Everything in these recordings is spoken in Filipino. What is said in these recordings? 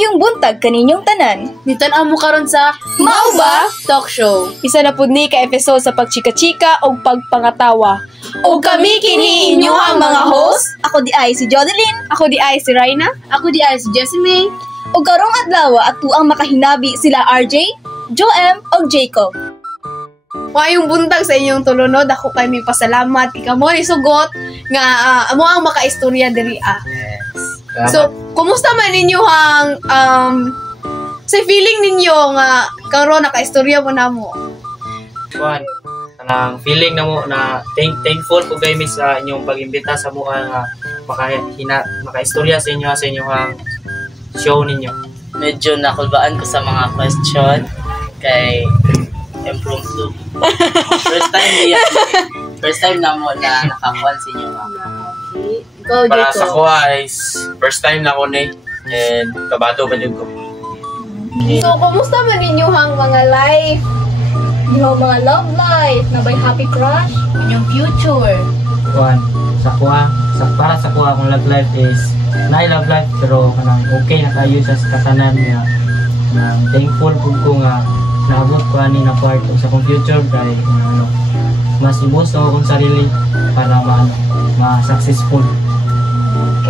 Maayong buntag kaninyong tanan. Nitan mo karon sa Mao ba? Talk Show. Isa na pud ni ka episode sa pagchika-chika o pagpangatawa. O kami kini inyo ang mga host. Ako di ay si Jodeline. Ako di ay si Raina. Ako di ay si Jessie. O karong adlaw at tuang makahinabi sila RJ, Joem o Jacob. Maayong buntag sa inyong tulunod. Ako kay may pasalamat. Ikaw mo ni sugot nga amo ang makaistorya diri So, kumusta man ninyo sa feeling ninyo nga karon nakaistorya mo na mo? Juan, kanang feeling na mo na thankful ko kay miss sa inyong pag-imbita sa mga nga makaistorya sa inyo sa inyong show ninyo. Medyo nakulbaan ko sa mga question kay improve to. First time na mo na nakakuan sa inyo. Go, Para sa Jacob. ko is first time na ko ni and kabato pa din ko. So, kumusta man ninyo mga life? Yung mga love life, na by happy crush. Inyong future? Juan, para sa kuha akong love life is love life pero kanang okay na kayo sa katanan niya. Thankful po ko nga naabot ko ani na part sa akong future kay mas ibuso akong sarili para ma-successful.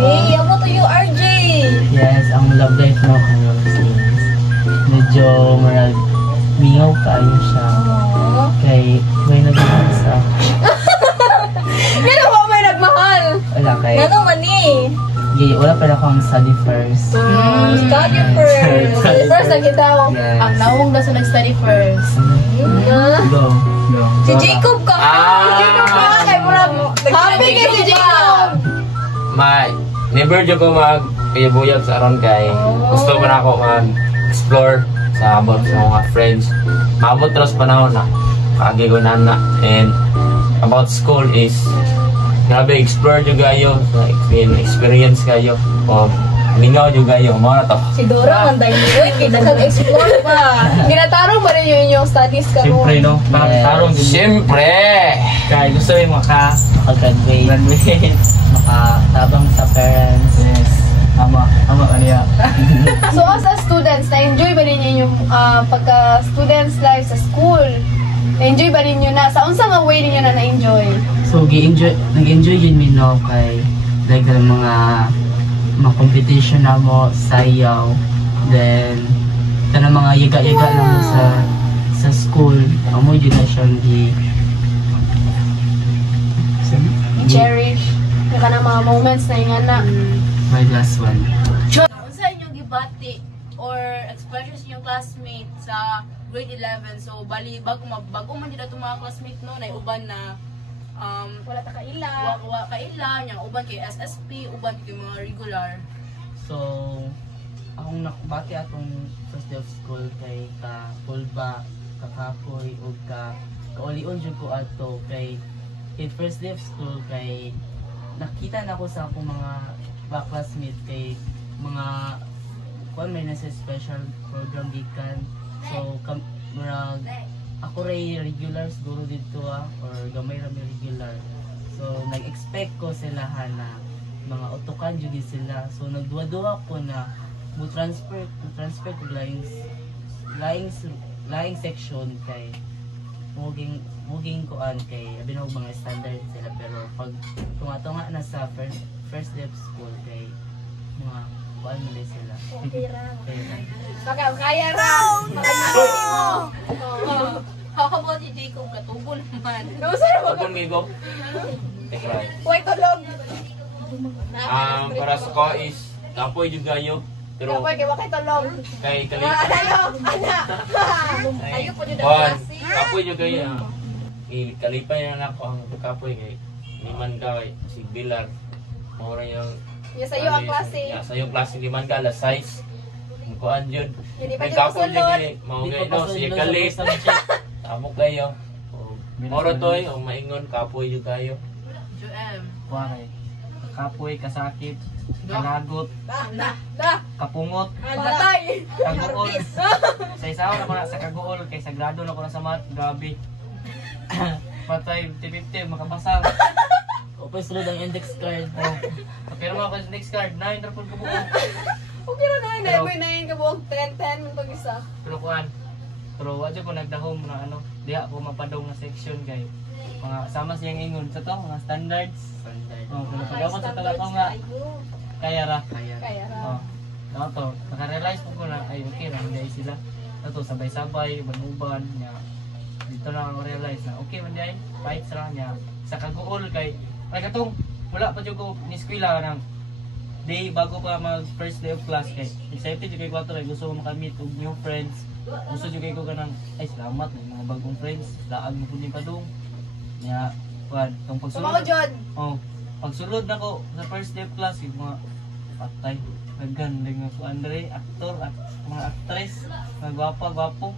Okay, amo to you RJ. Yes, ang love life no kayo is medyo marag mingaw kayo siya. Kay may nagmahal sa Gano'n ko may nagmahal? wala kay Ano man eh? wala pa akong study first. Study first. First, nakita ko. Yes. Ang nawong na sa nag-study first. Go. Si Jacob ka. Jacob ka, kay Murag. Happy kay si Jacob. Never jo ko mag-buyag sa aron kay gusto man ako mag-explore sa abot sa mga friends. Maabot terus panahon na kagi ko na and about school is grabe explore juga kayo, experience kayo o lingaw juga kayo, mga na to. Si Dora man dahil mo kay nag-explore pa. Ginatarong ba rin yung inyong studies ka Siyempre no, tarong din. Siyempre! Kaya gusto yung Maka-graduate, makatabang sa parents. Yes, ama kaniya. So, as a students, na-enjoy ba rin yung pagka-students life sa school? Na-enjoy ba rin yun na? Sa unsa nga way ninyo na na-enjoy? So, nag-enjoy yun mi no kay like mga competition na mo, sayaw, then tanang mga yaga-yaga na mo sa school, amo yun na siyang I-cherish yung ka mga moments na yung na. my last one. Unsa inyong gibati or expressions yung classmate sa grade 11? So, bali, bago man dito itong mga classmate no, na uban na Wala ta kaila. wala kaila, yung uban kay SSP, uban kay mga regular. So, akong nakabati atong first day of school kay ka-pulba, kakapoy, o kaulion dyan ko ato kay first day of school kay nakita na ko sa akong mga classmate kay mga kung may nasa special program gikan. So, murag ako ray regular siguro dito or gamay rami regular. So, nag-expect ko sila na mga otokan jud sila. So, nagduwa-duwa ko na mo transfer ko lying section kay muging kuan kay abi na mga standard sila pero pag tunga-tunga na sa first day of school kay mga kuan nila sila. Okay ra. Kaya ra! How about si Jacob? Katubo naman. Pagod migo. Huwag tulog! Para sa ko is kapoy juga kayo. Pero Kapag kayo tulog. kay Ayaw! Anak! Ayaw po dito Juan, klase. kapoy juga kayo. Kalipay na ako ang kapoy kay liman ka kay si Bilar. Mura yung Yung sa'yo ang klase. sa'yo klase liman ka alas 6. Kuan yun. Hindi pa May dito kapoy sulod. yun Mao gay no siya kalit. Tamo kayo. Moro toy o maingon kapoy jud kayo. Joem. Kuwari. Kapoy, kasakit, kalagot, kapungot, Patay! kaguol. Sa isaw na ko na sa kaguol kay sagrado na ko na sa mat, gabi. Patay, 50-50, makabasang. O pa sulod ang index card. Pero mga index card, 9 rapod ko buo. Okay na na, Pero- na yun ka buwag 10-10 mo pag-isa. Pero kuan. Pero wadyo ko nagdahom na ano, di ako mapadong na section kay mga sama siyang ingon sa to, mga standards. Standard. Oh, pero pag ako sa taga ko nga kaya ra. Kaya. Kaya ra. Oh. Ano to, naka-realize ko na ay okay ra hindi sila. Ato sabay-sabay, uban-uban nya. Dito na ako realize na okay man day, fight ra nya. Sa kagool kay ay katong wala pa jud ko ni eskwela nang day bago pa mag first day of class kay excited jud kay ko ato kay gusto ko makamit og new friends. Gusto jud kay ko kanang ay salamat may mga bagong friends. Daag mo pud ni padung. Nya kuan tong Sumako, pagsulod. Jod. Oh, pagsulod nako sa first day of class yung mga patay. Naganda nga ko Andre, aktor at mga actress, mga gwapa-gwapo.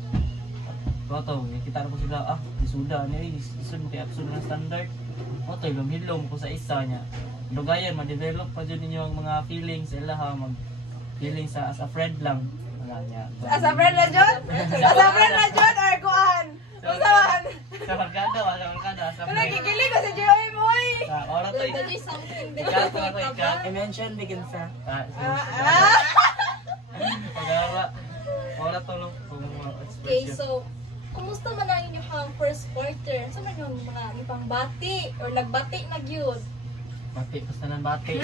Toto, kita ko sila isuda ni isud kay absurd na standard. Oto, hilom ko sa isa niya. Dugayan ma-develop pa jud ninyo ang mga feelings sa ila ha, mag feelings sa as a friend lang. Wala niya. As a friend na, Jod? As a friend na, Jod, or kuan? Usawan. Sa barkada, sa Pero friend. nakikilig ko sa Joey Boy. Sa oras to. Ikaw ko ako ikaw. I-mention bigyan sa Pag-awa. Wala to lang kung mga Okay, expression. so, kumusta man ang inyong first quarter? Sa man yung mga ipang bati or nagbati na gyud? Bati, basta nang bati.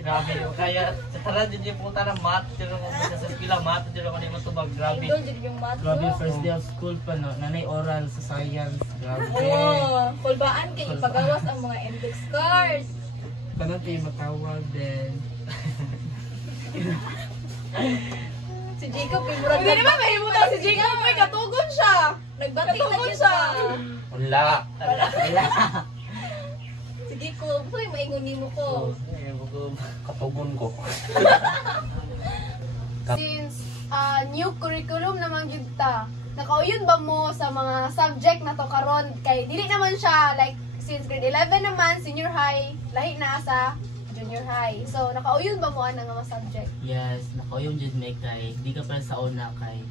Grabe yun. Kaya, sa tara din yung puta ng math. Dito mo sa eskwela, math. Dito ko na yung matubag. Grabe. Idol jud yung bati. Grabe first day of school pa no. Nanay oral sa science. Grabe. Oh, kulbaan kay ipagawas ang mga index cards. Kanan tayo matawag din. Si Jacob may murag Hindi naman mahimutan si Jacob, may katugon siya. nagbati na Katugon gyud siya. Wala. Si Jacob, so yung maingon nimo ko. Katugon ko. Since new curriculum naman gyud ta, nakauyon ba mo sa mga subject na to karon kay dili naman siya like since grade 11 naman senior high lahi na sa junior high. So nakauyon ba mo ana nga mga subject? Yes, nako yung jud may kay di ka pa sa una kay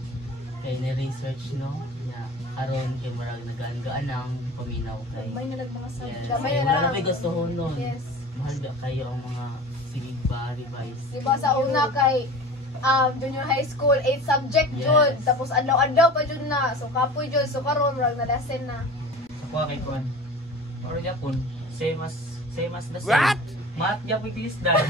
na research no. Ya, aron kay marag nagaan-gaan ang paminaw kay. May nga mga Yes. subject. Gamay Kay na wala lang. may gusto ho nun. Yes. Mahal ba kayo ang mga sige ba revise. Diba sa una kay junior high school 8 subject Yes. jud tapos adlaw-adlaw pa jud na. So kapoy jud so karon murag na lesson na. Sa kuha kay Kuan. Or Japon, same as the same. What? Math ya po English dahil.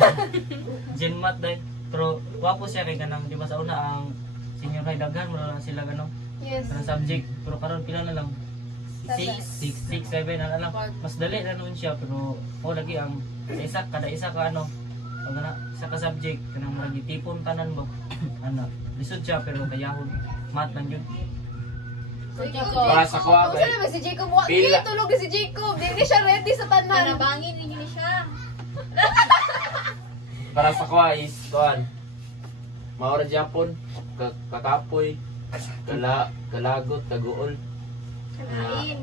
Gen math dahil. Pero wapo siya kay kanang, di ba sa una ang senior high daghan, wala na sila ganun. Yes. Kanang subject. Pero karon pila na lang. Seven. 6, 7 na lang. Mas dali na noon siya pero lagi ang kada isa ka ano pag na isa ka subject kanang lagi tipon tanan mo ano lisod siya pero kayahon math lang yun. So ikaw, Para sa kuha kung kay. saan naman si Jacob? Wa Pila. tulog ni si Jacob. Hindi siya ready sa tanan. Panabangin ninyo ni siya. Para sa kuha is kuan. Maura Japon, kakapoy, kalagot, kaguol. Kanain.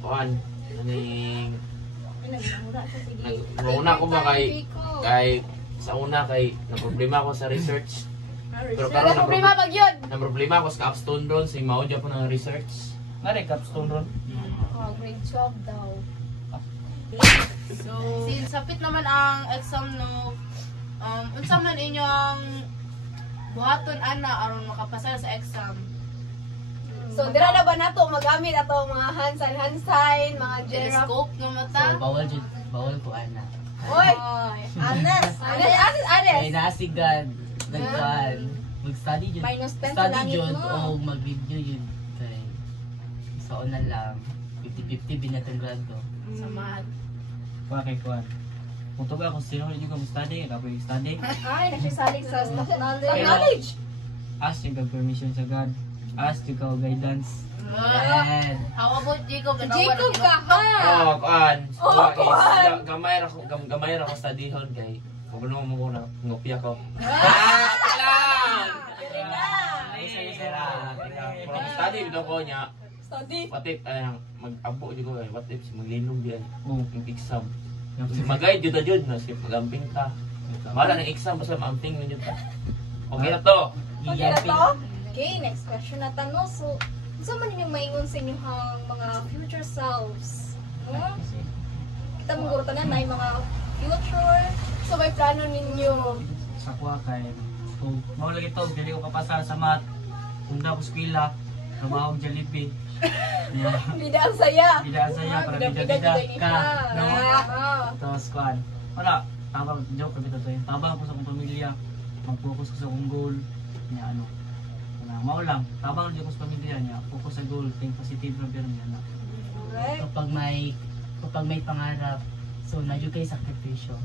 Kuan. Naning Nagmura siya sige. Nagmuna ko ba kay sa una kay nagproblema ako sa research. Pero Wala karon problema pag yun. na problema ako sa capstone doon sa mao po ng research. Nga rin capstone ron. Oh, grade 12 daw. So, since sapit naman ang exam no, unsa man inyong buhaton ana aron makapasa sa exam? So, dira na ba nato magamit ato mga hand sign, mga general. Telescope ng mata? So bawal ko ana. Oy! Honest. Kay nasigan daghan mag-study jud. Minus 10 sa Study langit jud mo. o mag-review jud kay sa una lang 50-50 binatang grado. Sa math. Kuha kay Kuan. Kung tuga kung sino rin yung study, kapoy study. Ay, nagsisalig sa staff knowledge. Knowledge! Ask yung kag permission sa God. Ask yung kag guidance. And How about Jacob? Jacob ka ha! Oh, kuan. Oh, Kuha is gamay ra ko studihon kay kung ano mo ko na ngopya ko. Lang. Isa ra. Kung study bitaw ko niya. Study. What if mag-abo di ko what if maglinom di ay Oh. yung exam. Magay jud jud na si magamping ka. Mala ng exam basta maamping ninyo ta. Okay na to. Okay na to? Okay, next question na tanong. So, gusto man ninyong maingon sa inyong mga future selves? Kita mong guro tanan na yung mga future. So, may plano ninyo sa kuha kay kung mao lagi to dili ko kapasal sa math. Kung daw ko eskwela, trabaho og Jollibee. Yeah. Bida ang saya. Bida saya para bida-bida ka. No? Tapos kuan. Wala, tabang joke kami to. Tabang ko sa akong pamilya. Mag-focus ko sa akong goal. Niya ano. Mao lang, tabang di ko sa pamilya niya. Focus sa goal, think positive na pero niya na. Kapag may pangarap, so nadyo kay sakripisyo.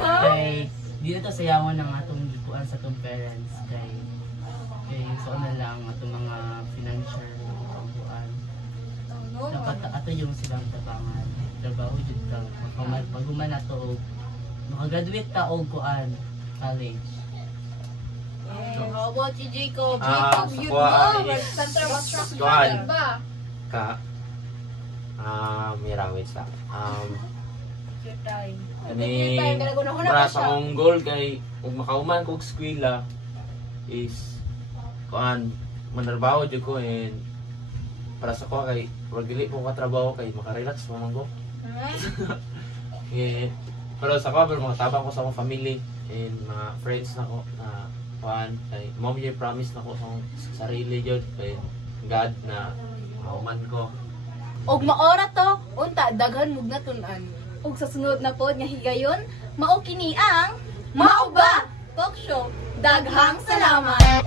Kay dito to sayangon ng atong gikuan sa atong parents kay so na lang atong mga financial pagkuan. Dapat ato yung silang tabangan. Trabaho jud ka pag human nato og makagraduate ta og kuan college. How about you, Jacob? Jacob, you know, center of attraction ba? Ka. Mirawit sa. Your time. Kani para sa akong goal kay kung makauman ko og eskwela is kuan manarbaho jud ko and para sa ko kay wag dili po ka trabaho kay makarelax mo man ko. Pero sa ko pero mga tabang ko sa akong family and mga friends na ko na kuan kay mom yung promise na ko sa sarili jud kay God na makauman ko. Og maora to, unta daghan mug natunan. Ug sa sunod na pod nga higayon, mao kini ang Mao Ba? Talk Show. Daghang salamat.